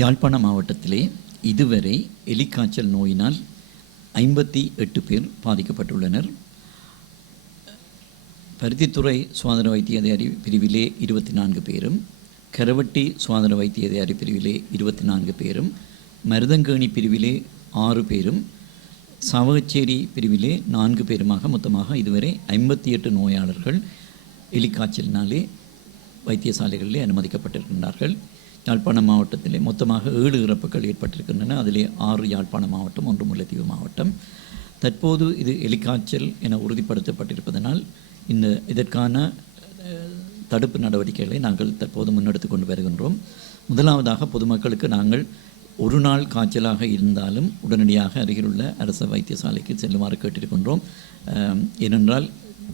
யாழ்ப்பாண மாவட்டத்திலே இதுவரை எலிக்காய்ச்சல் நோயினால் ஐம்பத்தி எட்டு பேர் பாதிக்கப்பட்டுள்ளனர். பருத்தித்துறை சுகாதார வைத்திய அதிகாரி பிரிவிலே இருபத்தி நான்கு பேரும் கரவட்டி சுகாதார வைத்திய அதிகாரி பிரிவிலே இருபத்தி நான்கு பேரும் மருதங்கேணி பிரிவிலே ஆறு பேரும் சாவகச்சேரி பிரிவிலே நான்கு பேருமாக மொத்தமாக இதுவரை ஐம்பத்தி எட்டு நோயாளர்கள் எலிக்காய்ச்சலினாலே வைத்தியசாலைகளிலே அனுமதிக்கப்பட்டிருக்கின்றார்கள். யாழ்ப்பாணம் மாவட்டத்திலே மொத்தமாக ஏழு இறப்புகள் ஏற்பட்டிருக்கின்றன. அதிலே ஆறு யாழ்ப்பாணம் மாவட்டம் ஒன்று முல்லைத்தீவு மாவட்டம். தற்போது இது எலிக்காய்ச்சல் என உறுதிப்படுத்தப்பட்டிருப்பதனால் இந்த இதற்கான தடுப்பு நடவடிக்கைகளை நாங்கள் தற்போது முன்னெடுத்து கொண்டு வருகின்றோம். முதலாவதாக பொதுமக்களுக்கு நாங்கள் ஒரு நாள் காய்ச்சலாக இருந்தாலும் உடனடியாக அருகிலுள்ள அரசு வைத்தியசாலைக்கு செல்லுமாறு கேட்டிருக்கின்றோம் ஏனென்றால்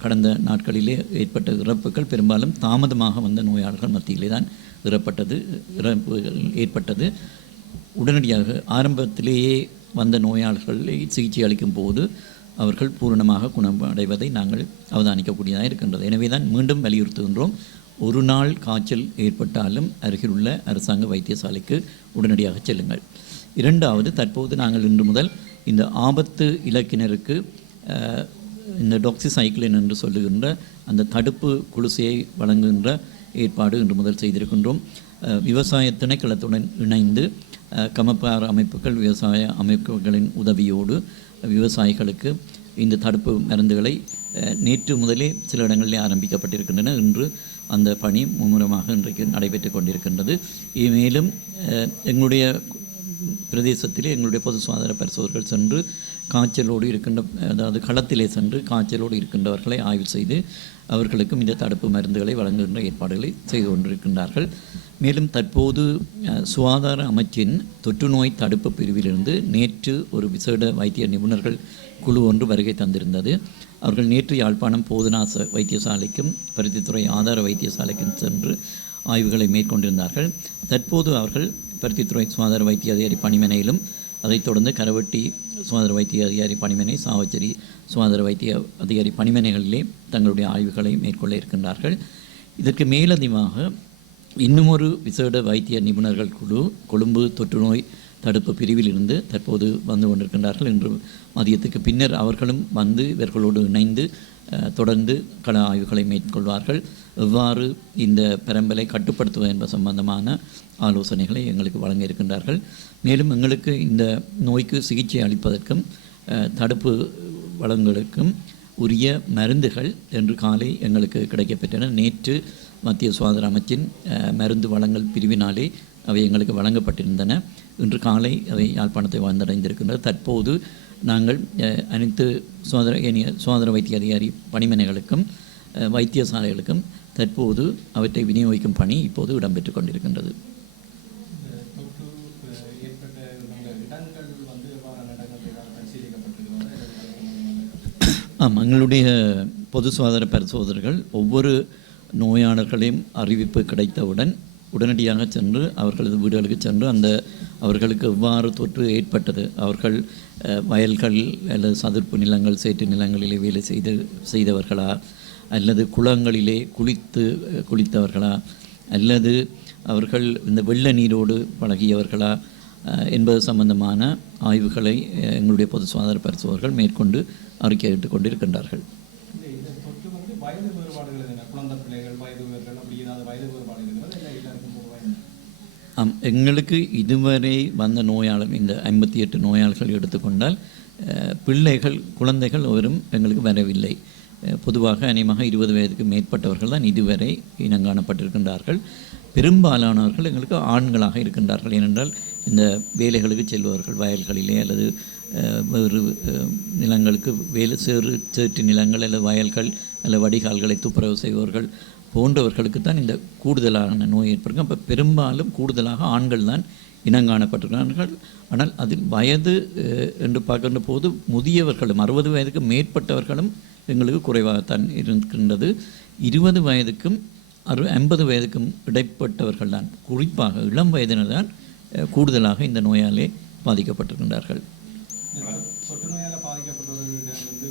கடந்த நாட்களிலே ஏற்பட்ட இறப்புகள் பெரும்பாலும் தாமதமாக வந்த நோயாளர்கள் மத்தியிலே தான் இறப்பட்டது இறப்பு ஏற்பட்டது. உடனடியாக ஆரம்பத்திலேயே வந்த நோயாளர்களை சிகிச்சை அளிக்கும் போது அவர்கள் பூரணமாக குணமடைவதை நாங்கள் அவதானிக்கக்கூடியதாக இருக்கின்றது. எனவே தான் மீண்டும் வலியுறுத்துகின்றோம். ஒரு நாள் காய்ச்சல் ஏற்பட்டாலும் அருகிலுள்ள அரசாங்க வைத்தியசாலைக்கு உடனடியாக செல்லுங்கள். இரண்டாவது தற்போது நாங்கள் இன்று முதல் இந்த ஆபத்து இலக்கினருக்கு இந்த டாக்ஸிசைக்ளின் என்று சொல்லுகின்ற அந்த தடுப்பு குளிசையை வழங்குகின்ற ஏற்பாடு இன்று முதல் செய்திருக்கின்றோம். விவசாய திணைக்களத்துடன் இணைந்து கமப்பார் அமைப்புகள் விவசாய அமைப்புகளின் உதவியோடு விவசாயிகளுக்கு இந்த தடுப்பு மருந்துகளை நேற்று முதலே சில இடங்களிலே ஆரம்பிக்கப்பட்டிருக்கின்றன. இன்று அந்த பணி மும்முரமாக இன்றைக்கு நடைபெற்று கொண்டிருக்கின்றது. மேலும் எங்களுடைய பிரதேசத்திலே எங்களுடைய பொது சுகாதார பரிசோதகர்கள் சென்று காய்ச்சலோடு இருக்கின்ற அதாவது களத்திலே சென்று காய்ச்சலோடு இருக்கின்றவர்களை ஆய்வு செய்து அவர்களுக்கும் இந்த தடுப்பு மருந்துகளை வழங்குகின்ற ஏற்பாடுகளை செய்து கொண்டிருக்கின்றார்கள். மேலும் தற்போது சுகாதார அமைச்சின் தொற்றுநோய் தடுப்பு பிரிவிலிருந்து நேற்று ஒரு விசேட வைத்திய நிபுணர்கள் குழு ஒன்று வருகை தந்திருந்தது. அவர்கள் நேற்று யாழ்ப்பாணம் போதனாச வைத்தியசாலைக்கும் பருத்தித்துறை ஆதார வைத்தியசாலைக்கும் சென்று ஆய்வுகளை மேற்கொண்டிருந்தார்கள். தற்போது அவர்கள் பருத்தித்துறை சுகாதார வைத்திய அதிகாரி பணிமனையிலும் அதைத் தொடர்ந்து கரவெட்டி சுகாதார வைத்திய அதிகாரி பணிமனை சாவச்சேரி சுகாதார வைத்திய அதிகாரி பணிமனைகளிலே தங்களுடைய ஆய்வுகளை மேற்கொள்ள இருக்கின்றார்கள். இதற்கு மேலதிகமாக இன்னுமொரு விசேட வைத்திய நிபுணர்கள் குழு கொழும்பு தொற்றுநோய் தடுப்பு பிரிவில் இருந்து தற்போது வந்து கொண்டிருக்கின்றார்கள் இன்று மதியத்துக்கு பின்னர் அவர்களும் வந்து இவர்களோடு இணைந்து தொடர்ந்து கள ஆய்வுகளை மேற்கொள்வார்கள். எவ்வாறு இந்த பெரம்பலை கட்டுப்படுத்துவது என்பது சம்பந்தமான ஆலோசனைகளை எங்களுக்கு வழங்க இருக்கின்றார்கள். மேலும் எங்களுக்கு இந்த நோய்க்கு சிகிச்சை அளிப்பதற்கும் தடுப்பு வளங்களுக்கும் உரிய மருந்துகள் என்று காலை எங்களுக்கு கிடைக்கப்பெற்றன. நேற்று மத்திய சுகாதார அமைச்சின் மருந்து வளங்கள் பிரிவினாலே அவை எங்களுக்கு வழங்கப்பட்டிருந்தன. இன்று காலை அவை யாழ்ப்பாணத்தை வந்தடைந்திருக்கின்றது தற்போது நாங்கள் அனைத்து சுதந்திர ஏனைய சுதந்திர வைத்திய அதிகாரி பணிமனைகளுக்கும் வைத்தியசாலைகளுக்கும் தற்போது அவற்றை விநியோகிக்கும் பணி இப்போது இடம்பெற்று கொண்டிருக்கின்றது. ஆமாம் எங்களுடைய பொது சுகாதார பரிசோதகர்கள் ஒவ்வொரு நோயாளர்களையும் அறிவிப்பு கிடைத்தவுடன் உடனடியாக சென்று அவர்களது வீடுகளுக்கு சென்று அந்த அவர்களுக்கு எவ்வாறு தொற்று ஏற்பட்டது? அவர்கள் வயல்கள் அல்லது சதுர்ப்பு நிலங்கள் சேற்று நிலங்களிலே வேலை செய்து செய்தவர்களா? அல்லது குளங்களிலே குளித்து குளித்தவர்களா? அல்லது அவர்கள் இந்த வெள்ள நீரோடு பழகியவர்களா? என்பது சம்பந்தமான ஆய்வுகளை எங்களுடைய பொது சுகாதார பரிசோதகர்கள் மேற்கொண்டு அறிக்கையிட்டுக் கொண்டிருக்கின்றார்கள் இல்லை இந்த தொற்று வந்து வயது வேறுபாடுகள் எதுனா குழந்தை பிள்ளைகள் வயது உயர்கள் அப்படி ஏதாவது வயது வேறுபாடு இருக்கிறது இல்லை எல்லாருக்கும் பொதுவாக ஆம் எங்களுக்கு இதுவரை வந்த நோயாளர் இந்த ஐம்பத்தி எட்டு நோயாளிகள் எடுத்துக்கொண்டால் பிள்ளைகள் குழந்தைகள் ஒரும் எங்களுக்கு வரவில்லை. பொதுவாக அநேகமாக இருபது வயதுக்கு மேற்பட்டவர்கள் தான் இதுவரை இனங்காணப்பட்டிருக்கின்றார்கள் பெரும்பாலானவர்கள் எங்களுக்கு ஆண்களாக இருக்கின்றார்கள். ஏனென்றால் இந்த வேலைகளுக்கு செல்பவர்கள் வயல்களிலே அல்லது வேறு நிலங்களுக்கு வேலை சேறு சேற்று நிலங்கள் அல்லது வயல்கள் அல்லது வடிகால்களை துப்புரவு செய்பவர்கள் போன்றவர்களுக்கு தான் இந்த கூடுதலான நோய் ஏற்படுங்க அப்போ பெரும்பாலும் கூடுதலாக ஆண்கள் தான் இனங்காணப்பட்டிருக்கிறார்கள் ஆனால் அதில் வயது என்று பார்க்கின்ற போது முதியவர்களும் அறுபது வயதுக்கு மேற்பட்டவர்களும் எங்களுக்கு குறைவாகத்தான் இருக்கின்றது இருபது வயதுக்கும் அறு ஐம்பது வயதுக்கும் இடைப்பட்டவர்கள் தான் குறிப்பாக இளம் வயதினர் தான் கூடுதலாக இந்த நோயாலே பாதிக்கப்பட்டிருக்கின்றார்கள் தொற்று நோயால் பாதிக்கப்பட்டவர்களிடம் வந்து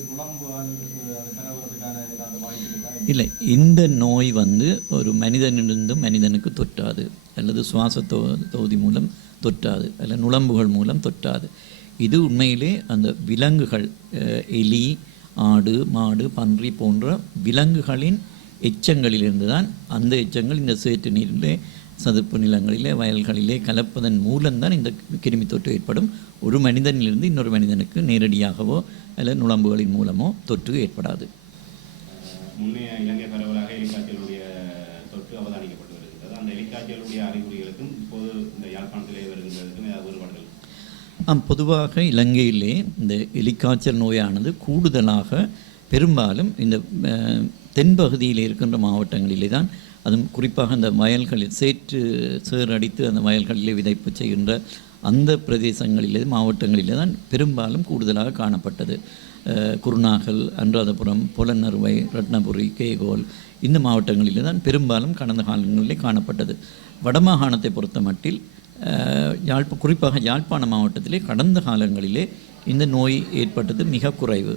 அது ஏதாவது வாய்ப்பு இல்லை இந்த நோய் வந்து ஒரு மனிதனிலிருந்து மனிதனுக்கு தொற்றாது அல்லது சுவாச தொ தொகுதி மூலம் தொற்றாது அல்ல நுழம்புகள் மூலம் தொற்றாது. இது உண்மையிலே அந்த விலங்குகள் எலி ஆடு மாடு பன்றி போன்ற விலங்குகளின் எச்சங்களிலிருந்து தான் அந்த எச்சங்கள் இந்த சேற்று நீரிலே சதுப்பு நிலங்களிலே வயல்களிலே கலப்பதன் மூலம்தான் இந்த கிருமி தொற்று ஏற்படும். ஒரு மனிதனிலிருந்து இன்னொரு மனிதனுக்கு நேரடியாகவோ அல்லது நுளம்புகளின் மூலமோ தொற்று ஏற்படாது. முன்னைய இலங்கை பரவலாக எலிக்காய்ச்சலுடைய தொற்று அவதானிக்கப்பட்டு வருகின்றது. அந்த எலிக்காய்ச்சலுடைய அறிகுறிகளுக்கும் இப்போது இந்த யாழ்ப்பாணத்திலே வருகின்றதுக்கும் ஏதாவது வேறுபாடுகள்? ஆம் பொதுவாக இலங்கையிலே இந்த எலிக்காய்ச்சல் நோயானது கூடுதலாக பெரும்பாலும் இந்த தென்பகுதியில் இருக்கின்ற மாவட்டங்களிலே தான் அதுவும் குறிப்பாக அந்த வயல்களில் சேற்று சேறடித்து அந்த வயல்களிலே விதைப்பு செய்கின்ற அந்த பிரதேசங்களிலே மாவட்டங்களிலே தான் பெரும்பாலும் கூடுதலாக காணப்பட்டது. குருநாகல் அனுராதபுரம் புலநறுவை ரத்னபுரி கேகோல் இந்த மாவட்டங்களிலே தான் பெரும்பாலும் கடந்த காலங்களிலே காணப்பட்டது. வடமாகாணத்தை பொறுத்த மட்டில் யாழ்ப்ப குறிப்பாக யாழ்ப்பாண மாவட்டத்திலே கடந்த காலங்களிலே இந்த நோய் ஏற்பட்டது மிக குறைவு.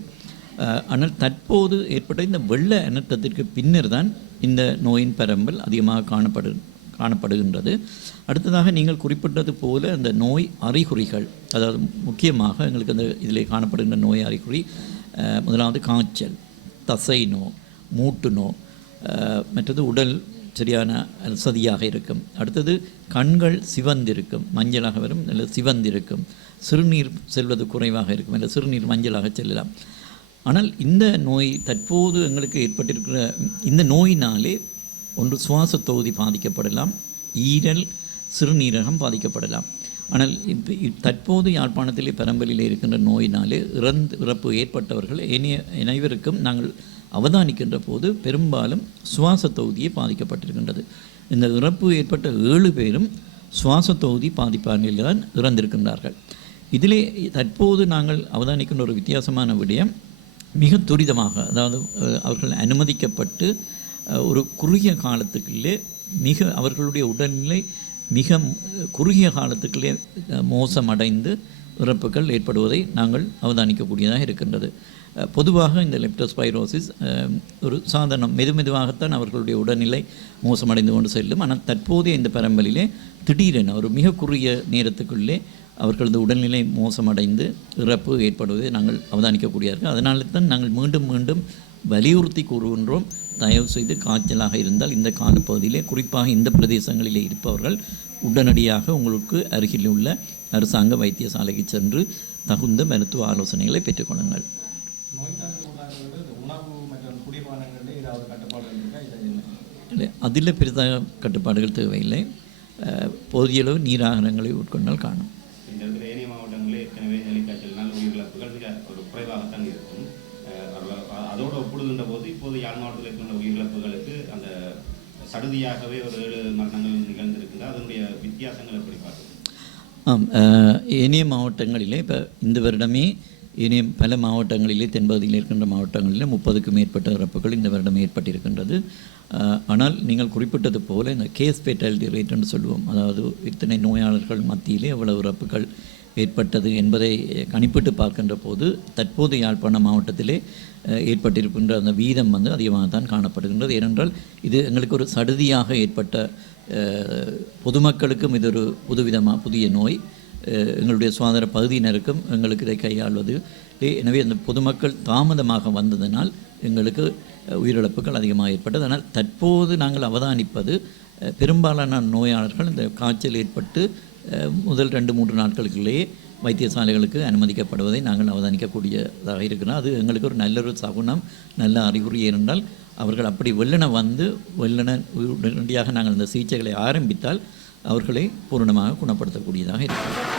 ஆனால் தற்போது ஏற்பட்ட இந்த வெள்ள அனர்த்தத்திற்கு பின்னர் தான் இந்த நோயின் பரம்பல் அதிகமாக காணப்படு காணப்படுகின்றது. அடுத்ததாக நீங்கள் குறிப்பிட்டது போல அந்த நோய் அறிகுறிகள் அதாவது முக்கியமாக எங்களுக்கு அந்த இதில் காணப்படுகின்ற நோய் அறிகுறி முதலாவது காய்ச்சல் தசை நோ மூட்டு நோ மற்றது உடல் சரியான சதியாக இருக்கும். அடுத்தது கண்கள் சிவந்திருக்கும் மஞ்சளாக வரும் இல்லை சிவந்திருக்கும். சிறுநீர் செல்வது குறைவாக இருக்கும் இல்லை சிறுநீர் மஞ்சளாக செல்லலாம். ஆனால் இந்த நோய் தற்போது எங்களுக்கு ஏற்பட்டிருக்கிற இந்த நோயினாலே ஒன்று சுவாச தொகுதி பாதிக்கப்படலாம் ஈரல் சிறுநீரகம் பாதிக்கப்படலாம். ஆனால் இப்போ தற்போது யாழ்ப்பாணத்திலே பெரம்பலிலே இருக்கின்ற நோயினாலே இறந்து இறப்பு ஏற்பட்டவர்கள் இனிய அனைவருக்கும் நாங்கள் அவதானிக்கின்ற போது பெரும்பாலும் சுவாச தொகுதியே பாதிக்கப்பட்டிருக்கின்றது. இந்த இறப்பு ஏற்பட்ட ஏழு பேரும் சுவாச தொகுதி பாதிப்பானில் தான் இறந்திருக்கின்றார்கள். இதிலே தற்போது நாங்கள் அவதானிக்கின்ற ஒரு வித்தியாசமான விடயம் மிக துரிதமாக அதாவது அவர்கள் அனுமதிக்கப்பட்டு ஒரு குறுகிய காலத்துக்குள்ளே மிக அவர்களுடைய உடல்நிலை மிக குறுகிய காலத்துக்குள்ளே மோசமடைந்து இறப்புகள் ஏற்படுவதை நாங்கள் அவதானிக்கக்கூடியதாக இருக்கின்றது. பொதுவாக இந்த லெப்டோஸ்பைரோசிஸ் ஒரு சாதனம் மெது மெதுவாகத்தான் அவர்களுடைய உடல்நிலை மோசமடைந்து கொண்டு செல்லும். ஆனால் தற்போதைய இந்த பரம்பலிலே திடீரென ஒரு மிக குறுகிய நேரத்துக்குள்ளே அவர்களது உடல்நிலை மோசமடைந்து இறப்பு ஏற்படுவதை நாங்கள் அவதானிக்கக்கூடியார்கள். அதனால தான் நாங்கள் மீண்டும் மீண்டும் வலியுறுத்தி கூறுகின்றோம். தயவு செய்து காய்ச்சலாக இருந்தால் இந்த காலப்பகுதியிலே குறிப்பாக இந்த பிரதேசங்களிலே இருப்பவர்கள் உடனடியாக உங்களுக்கு அருகில் உள்ள அரசாங்க வைத்தியசாலைக்கு சென்று தகுந்த மருத்துவ ஆலோசனைகளை பெற்றுக்கொள்ளுங்கள் கட்டுப்பாடுகள் இல்லை அதில் பெரிதாக கட்டுப்பாடுகள் தேவையில்லை. போதிய அளவு நீராகாரங்களை உட்கொண்டால் காணும். அதோடு போது இப்போது யாழ் மாவட்டத்தில் இருக்கின்ற உயிரிழப்புகளுக்கு அந்த சடுதியாகவே ஒரு ஏழு மரணங்கள் நிகழ்ந்திருக்குது அதனுடைய வித்தியாசங்கள் எப்படி ஆம் இனிய மாவட்டங்களிலே இப்போ இந்த வருடமே இனி பல மாவட்டங்களிலே தென்பகுதியில் இருக்கின்ற மாவட்டங்களிலே முப்பதுக்கும் மேற்பட்ட இறப்புகள் இந்த வருடம் ஏற்பட்டிருக்கின்றது. ஆனால் நீங்கள் குறிப்பிட்டது போல் இந்த கேஸ் ஃபேட்டாலிட்டி ரேட் என்று சொல்லுவோம். அதாவது இத்தனை நோயாளர்கள் மத்தியிலே எவ்வளவு இறப்புகள் ஏற்பட்டது என்பதை கணிப்பிட்டு பார்க்கின்ற போது தற்போது யாழ்ப்பாணம் மாவட்டத்திலே ஏற்பட்டிருக்கின்ற அந்த வீதம் வந்து அதிகமாக தான் காணப்படுகின்றது. ஏனென்றால் இது எங்களுக்கு ஒரு சடுதியாக ஏற்பட்ட பொதுமக்களுக்கும் இது ஒரு புதுவிதமாக புதிய நோய். எங்களுடைய சுகாதார பகுதியினருக்கும் எங்களுக்கு இதை கையாள்வது. எனவே அந்த பொதுமக்கள் தாமதமாக வந்ததனால் எங்களுக்கு உயிரிழப்புகள் அதிகமாக ஏற்பட்டது. ஆனால் தற்போது நாங்கள் அவதானிப்பது பெரும்பாலான நோயாளர்கள் இந்த காய்ச்சல் ஏற்பட்டு முதல் ரெண்டு மூன்று நாட்களுக்குள்ளேயே வைத்தியசாலைகளுக்கு அனுமதிக்கப்படுவதை நாங்கள் அவதானிக்கக்கூடியதாக இருக்கிறோம் அது எங்களுக்கு ஒரு நல்ல ஒரு சகுனம் நல்ல அறிகுறி ஏனென்றால் அவர்கள் அப்படி வெள்ளன வந்து வெள்ளன உடனடியாக நாங்கள் இந்த சிகிச்சைகளை ஆரம்பித்தால் அவர்களை பூரணமாக குணப்படுத்தக்கூடியதாக இருக்கிறது.